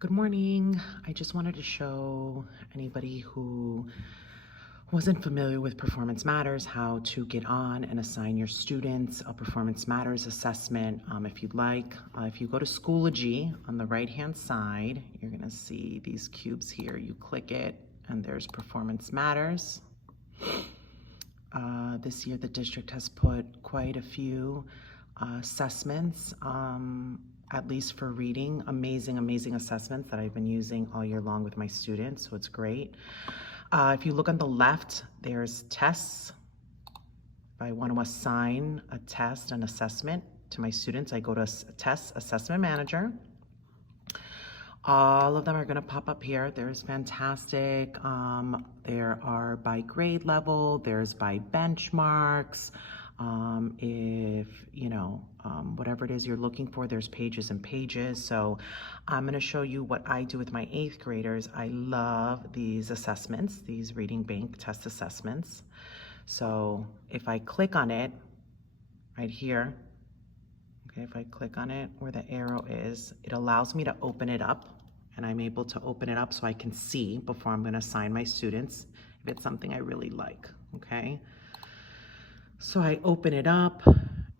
Good morning. I just wanted to show anybody who wasn't familiar with Performance Matters how to get on and assign your students a Performance Matters assessment. If you'd like, if you go to Schoology on the right-hand side, you're gonna see these cubes here. You click it and there's Performance Matters. This year the district has put quite a few assessments, at least for reading, amazing assessments that I've been using all year long with my students, so it's great. If you look on the left, there's tests. If I want to assign a test, an assessment to my students, I go to Test Assessment Manager. All of them are going to pop up here. There's fantastic. There are by grade level. There's by benchmarks. If, whatever it is you're looking for, there's pages and pages. So I'm going to show you what I do with my 8th graders. I love these assessments, these reading bank test assessments. So if I click on it right here, okay, if I click on it where the arrow is, it allows me to open it up, and I'm able to open it up so I can see before I'm going to assign my students if it's something I really like, okay? So I open it up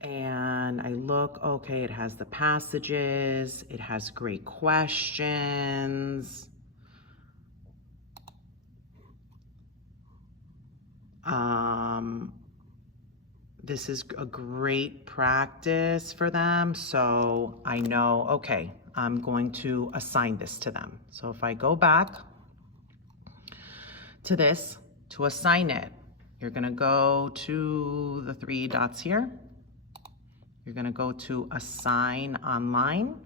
and I look, okay, it has the passages, it has great questions. This is a great practice for them. So I know, okay, I'm going to assign this to them. So if I go back to this, to assign it, you're gonna go to the 3 dots here. You're gonna go to Assign Online,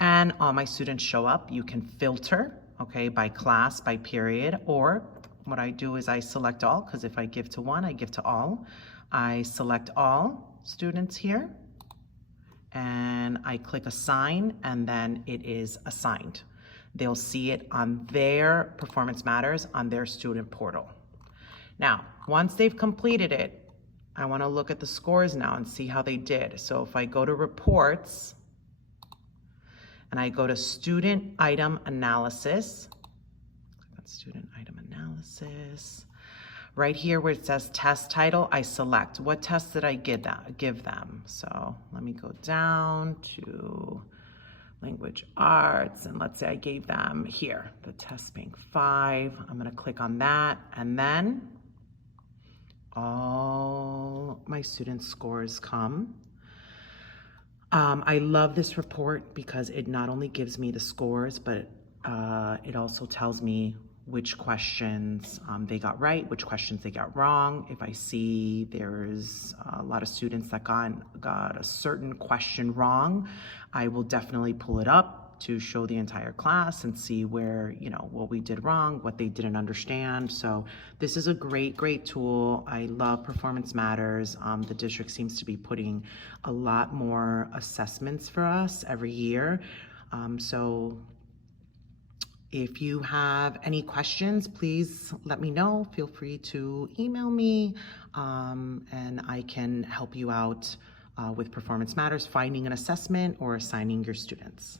and all my students show up. You can filter, okay, by class, by period, or what I do is I select all, because if I give to one, I give to all. I select all students here, and I click Assign, and then it is assigned. They'll see it on their Performance Matters on their student portal. Now, once they've completed it, I want to look at the scores now and see how they did. So if I go to Reports and I go to Student Item Analysis, Student Item Analysis, right here where it says Test Title, I select what test did I give them. So let me go down to Language Arts, and let's say I gave them here, the Test Bank 5. I'm going to click on that, and then all my students' scores come. I love this report because it not only gives me the scores, but it also tells me which questions they got right, which questions they got wrong. If I see there's a lot of students that got a certain question wrong, I will definitely pull it up to show the entire class and see where, what we did wrong, what they didn't understand. So this is a great tool. I love Performance Matters. The district seems to be putting a lot more assessments for us every year. So if you have any questions, please let me know. Feel free to email me, and I can help you out with Performance Matters, finding an assessment or assigning your students.